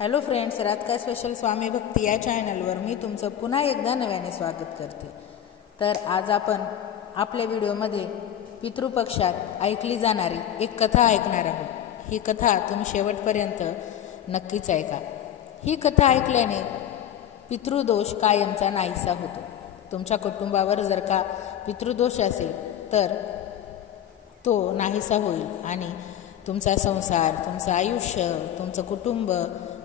Hello friends, रात special स्वामी भक्ती या चॅनलवर मी तुमचं पुन्हा एकदा नव्याने स्वागत करते। तर आज आपण आपल्या व्हिडिओमध्ये पितृपक्षात ऐकली जाणारी एक कथा ऐकणार आहोत। ही कथा तुम्ही शेवटपर्यंत नक्कीच ऐका। ही कथा ऐकल्याने पितृदोष कायमचा नाहीसा होतो। तुमच्या कुटुंबावर जर का पितृदोष असेल तर तो नाहीसा होईल आणि तुमचा संसार, तुमचं आयुष्य, तुमचं कुटुंब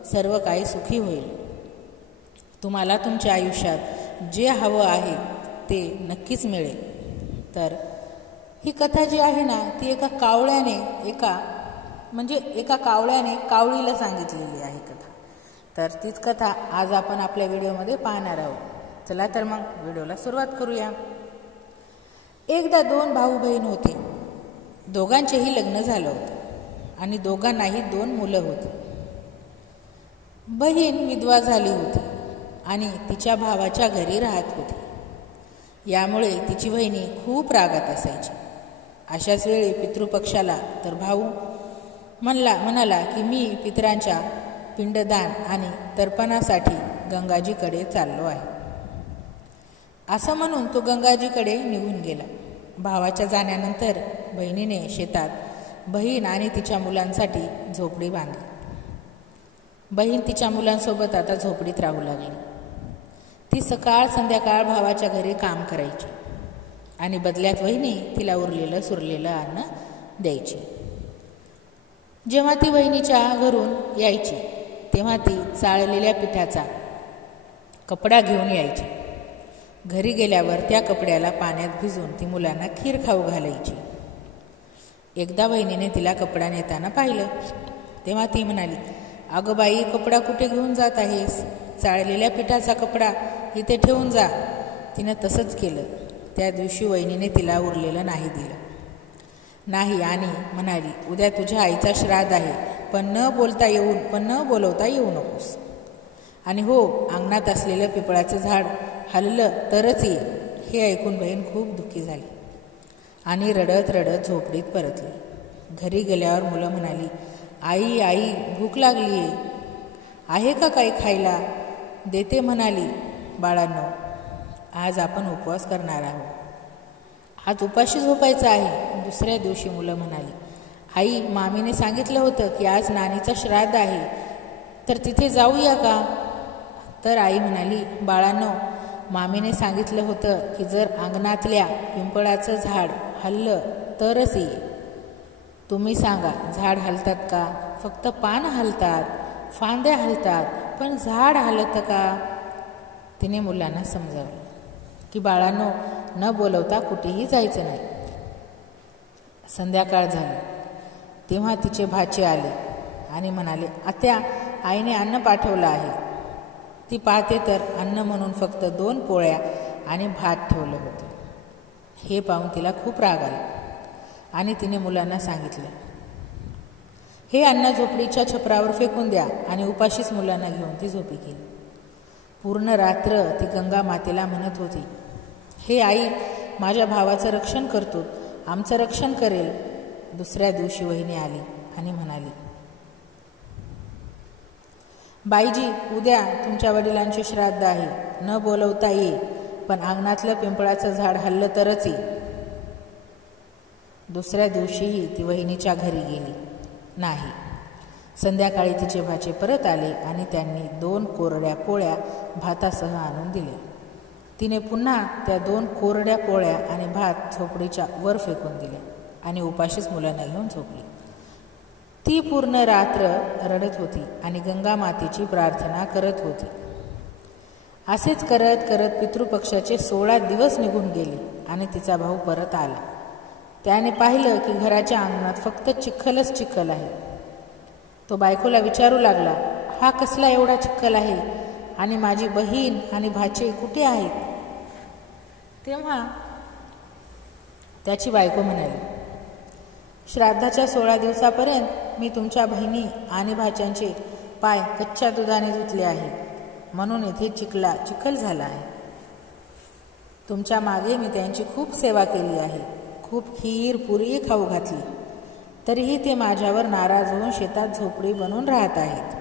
सर्व काही सुखी होईल। तुम्हाला तुमच्या आयुष्यात जे हवं आहे ते नक्कीच मिळेल। तर ही कथा जी आहे ना, ती एका कावळ्याने कावळीला सांगितलेली आहे कथा। तर तीच कथा आज आपण आपल्या व्हिडिओमध्ये पाहणार आहोत। चला तर मग व्हिडिओला सुरुवात करूया। एकदा दोन भाऊ बहीण होते। दोघांचेही लग्न झालं होतं आणि दोघांनाही दोन मुलं होती। बहीण विधवा झाली होती आणि तिच्या भावाच्या घरी राहत होती। यामुळे तिची बहिणी खूप रागात असायची। अशाच वेळी पितृपक्षाला तर भाऊ म्हणाला की मी पितरांच्या पिंडदान आणि तर्पणासाठी गंगाजीकडे चाललो आहे। असं म्हणून तो गंगाजीकडे निघून गेला। भावाच्या जाण्यानंतर बहिणीने शेतात बहीण आणि तिच्या मुलांसाठी झोपडी बांधली। बहीण तिच्या मुलांसोबत आता झोपडीत राहू लागली। ती सकाळ संध्याकाळ भावाच्या घरी काम करायची आणि बदल्यात वहिनी तिला उरलेलं सुरलेलं अन्न द्यायची। जेव्हा ती वहिनीच्या घरून यायची तेव्हा ती चाळलेल्या पिठाचा कपडा घेऊन यायची। घरी गेल्यावर त्या कपड्याला पाण्यात भिजून ती मुलांना खीर खाऊ घालायची। एकदा वहिनीने तिला कपडा नेताना पाहिलं तेव्हा ती म्हणाली, अगं बाई, कपडा कुठे घेऊन जात आहेस? चाळलेल्या पिठाचा कपडा इथे ठेवून जा। तिनं तसंच केलं। त्या दिवशी वहिनीने तिला उरलेलं नाही दिलं नाही आणि म्हणाली, उद्या तुझ्या आईचा श्राद्ध आहे, पण न बोलवता येऊ नकोस। आणि हो, अंगणात असलेलं पिपळाचं झाड हललं तरच ये। हे ऐकून बहीण खूप दुःखी झाली आणि रडत रडत झोपडीत परतली। घरी गेल्यावर मुलं म्हणाली, आई आई, भूक लागली आहे का काही खायला? देते म्हणाली। बाळांनो, आज आपण उपवास करणार आहोत। आज उपाशी झोपायचं आहे। दुसऱ्या दिवशी मुलं म्हणाली, आई, मामीने सांगितलं होतं की आज नानीचं श्राद्ध आहे, तर तिथे जाऊया का? तर आई म्हणाली, बाळांनो, मामीने सांगितलं होतं की जर अंगणातल्या पिंपळाचं झाड हललं तरच ये। तुम्ही सांगा, झाड हलतात का? फक्त पान हलतात, फांद्या हलतात, पण झाड हलतं का? तिने मुलांना समजावलं की बाळांनो, न बोलवता कुठेही जायचं नाही। संध्याकाळ झाली तेव्हा तिचे भाचे आले आणि म्हणाले, आत्या, आईने अन्न पाठवलं आहे। ती पाहते तर अन्न म्हणून फक्त 2 पोळ्या आणि भात ठेवलं होतं। हे पाहून तिला खूप राग आला आणि तिने मुलांना सांगितलं, हे अन्न झोपडीच्या छपरावर फेकून द्या। आणि उपाशीच मुलांना घेऊन ती झोपी गेली। पूर्ण रात्र ती गंगा मातेला म्हणत होती, हे आई, माझ्या भावाचं रक्षण करतो, आमचं रक्षण करेल। दुसऱ्या दिवशी वहिनी आली आणि म्हणाली, बाईजी, उद्या तुमच्या वडिलांचे श्राद्ध आहे, न बोलवता ये, पण अंगणातलं पिंपळाचं झाड हललं तरच ये। दुसऱ्या दिवशीही ती वहिनीच्या घरी गेली नाही। संध्याकाळी तिचे भाचे परत आले आणि त्यांनी 2 कोरड्या पोळ्या भातासह आणून दिल्या। तिने पुन्हा त्या 2 कोरड्या पोळ्या आणि भात झोपडीच्या वर फेकून दिले आणि उपाशीच मुलांना घेऊन झोपली। ती पूर्ण रात्र रडत होती आणि गंगा मातेची प्रार्थना करत होती। असेच करत करत पितृपक्षाचे 16 दिवस निघून गेले आणि तिचा भाऊ परत आला। त्याने पाहिलं की घराच्या अंगणात फक्त चिखलच चिखल आहे। तो बायकोला विचारू लागला, हा कसला एवढा चिखल आहे आणि माझी बहीण आणि भाचे कुठे आहेत? तेव्हा त्याची बायको म्हणाली, श्राद्धाच्या 16 दिवसापर्यंत मी तुमच्या बहिणी आणि भाच्यांचे पाय कच्च्या दुधाने धुतले आहेत, म्हणून इथे चिखल झाला आहे। तुमच्या मागे मी त्यांची खूप सेवा केली आहे, खूप खीर पुरी खाऊ घातली, तरीही ते माझ्यावर नाराज होऊन शेतात झोपडी बनवून राहत आहेत।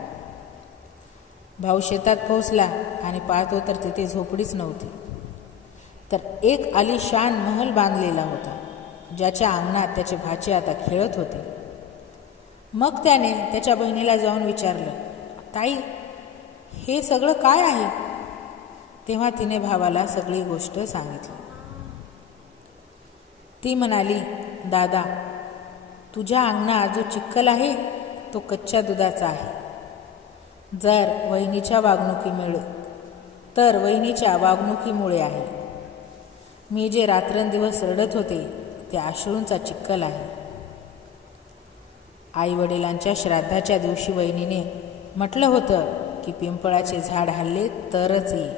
भाऊ शेतात पोहोचला आणि पाहतो तर तिथे झोपडीच नव्हती, तर एक आलिशान महल बांधलेला होता, ज्याच्या अंगणात त्याचे भाचे आता खेळत होते. मग त्याने त्याच्या बहिणीला जाऊन विचारलं, ताई, हे सगळं काय आहे? तेव्हा तिने भावाला सगळी गोष्ट सांगितली. ती म्हणाली, दादा, तुझ्या अंगणात जो चिखल आहे तो कच्च्या दुधाचा आहे. जर वहिनीच्या वागणुकीमुळे तर वहिनीच्या वागणुकीमुळे आहे. मी जे रात्रंदिवस रडत होते ते अश्रूंचा चिखल आहे. आई वडिलांच्या श्राद्धाच्या दिवशी वहिनीने म्हटलं होतं की पिंपळाचे झाड हल्ले तरच ये,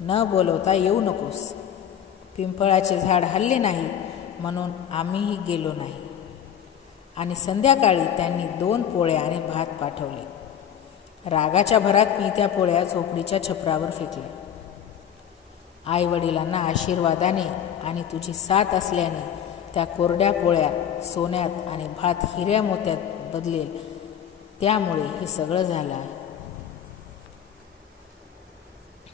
न बोलवता येऊ नकोस. पिंपळाचे झाड हल्ले नाही म्हणून आम्हीही गेलो नाही. आणि संध्याकाळी त्यांनी 2 पोळ्या आणि भात पाठवले. रागाच्या भरात मी त्या पोळ्या झोपडीच्या छपरावर फेकल्या. आई वडिलांना आशीर्वादाने आणि तुझी साथ असल्याने त्या कोरड्या पोळ्या सोन्यात आणि भात हिऱ्या मोत्यात बदलेल, त्यामुळे हे सगळं झालं आहे.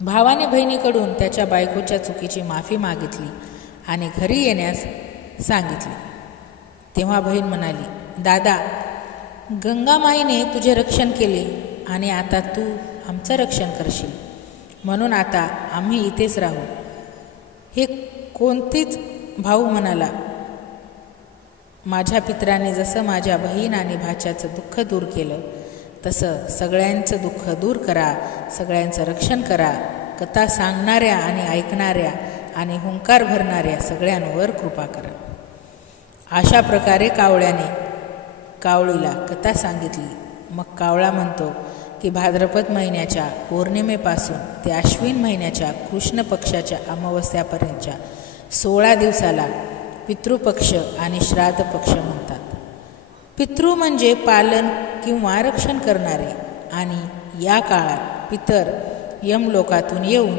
भावाने बहिणीकडून त्याच्या बायकोच्या चुकीची माफी मागितली आणि घरी येण्यास सांगितले. तेव्हा बहीण म्हणाली, दादा, गंगामाईने तुझे रक्षण केले आणि आता तू आमचं रक्षण करशील, म्हणून आता आम्ही इथेच राहू. हे कोणतीच भाऊ म्हणाला, माझ्या पितराने जसं माझ्या बहीण आणि भाच्याचं दुःख दूर केलं तसं सगळ्यांचं दुःख दूर करा, सगळ्यांचं रक्षण करा. कथा सांगणाऱ्या आणि ऐकणाऱ्या आणि हुंकार भरणाऱ्या सगळ्यांवर कृपा करा. अशा प्रकारे कावळ्याने कावळीला कथा सांगितली. मग कावळा म्हणतो की भाद्रपद महिन्याच्या पौर्णिमेपासून ते अश्विन महिन्याच्या कृष्ण पक्षाच्या अमावस्यापर्यंतच्या 16 दिवसाला पितृपक्ष आणि श्राद्ध पक्ष म्हणतात. पितृ म्हणजे पालन किंवा रक्षण करणारे, आणि या काळात पितर यमलोकातून येऊन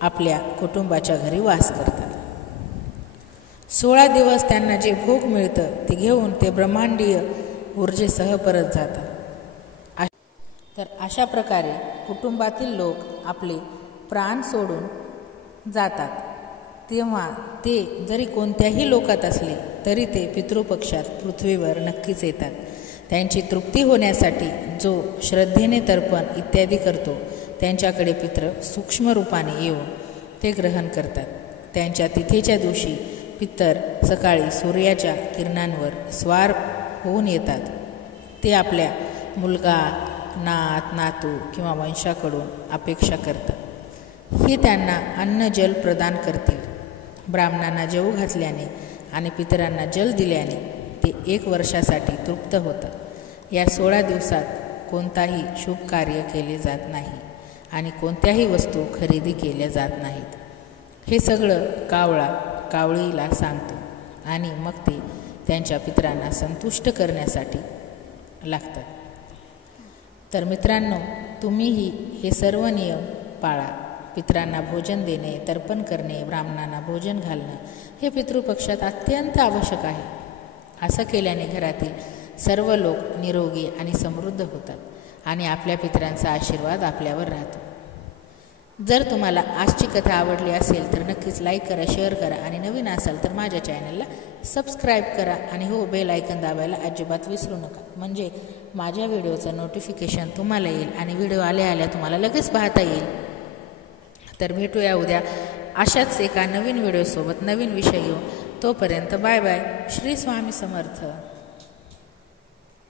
आपल्या कुटुंबाच्या घरी वास करतात. 16 दिवस त्यांना जे भोग मिळतं ते घेऊन ते ब्रह्मांडीय ऊर्जेसह परत जातात. तर अशा प्रकारे कुटुंबातील लोक आपले प्राण सोडून जातात. तेव्हा ते जरी कोणत्याही लोकात असले तरी ते पितृपक्षात पृथ्वीवर नक्कीच येतात. त्यांची तृप्ती होण्यासाठी जो श्रद्धेने तर्पण इत्यादी करतो त्यांच्याकडे पितृ सूक्ष्म रूपाने येऊन ते ग्रहण करतात. त्यांच्या तिथीच्या दिवशी पितर सकाळी सूर्याच्या किरणांवर स्वार होऊन येतात. ते आपल्या मुलगा, नात, नातू किंवा वंशाकडून अपेक्षा करतात. ही त्यांना अन्न जल प्रदान करतील. ब्राह्मणांना जेवू घातल्याने आणि पितरांना जल दिल्याने ते 1 वर्षासाठी तृप्त होतात. या 16 दिवसात कोणताही शुभ कार्य केले जात नाही आणि कोणत्याही वस्तू खरेदी केल्या जात नाहीत. हे सगळं कावळा कावळीला सांगतो आणि मग ते त्यांच्या पितरांना संतुष्ट करण्यासाठी लागतात. तर मित्रांनो, तुम्हीही हे सर्व नियम पाळा. पितरांना भोजन देणे, तर्पण करणे, ब्राह्मणांना भोजन घालणं हे पितृपक्षात अत्यंत आवश्यक आहे. असं केल्याने घरातील सर्व लोक निरोगी आणि समृद्ध होतात आणि आपल्या पितरांचा आशीर्वाद आपल्यावर राहतो. जर तुम्हाला आजची कथा आवडली असेल तर नक्कीच लाईक करा, शेअर करा आणि नवीन असाल तर माझ्या चॅनलला सबस्क्राईब करा. आणि हो, बेल आयकन दाबायला अजिबात विसरू नका, म्हणजे माझ्या व्हिडिओचं नोटिफिकेशन तुम्हाला येईल आणि व्हिडिओ आल्या तुम्हाला लगेच पाहता येईल. तर भेटूया उद्या अशाच एका नवीन व्हिडिओसोबत, नवीन विषय घेऊन. तोपर्यंत बाय बाय. श्री स्वामी समर्थ.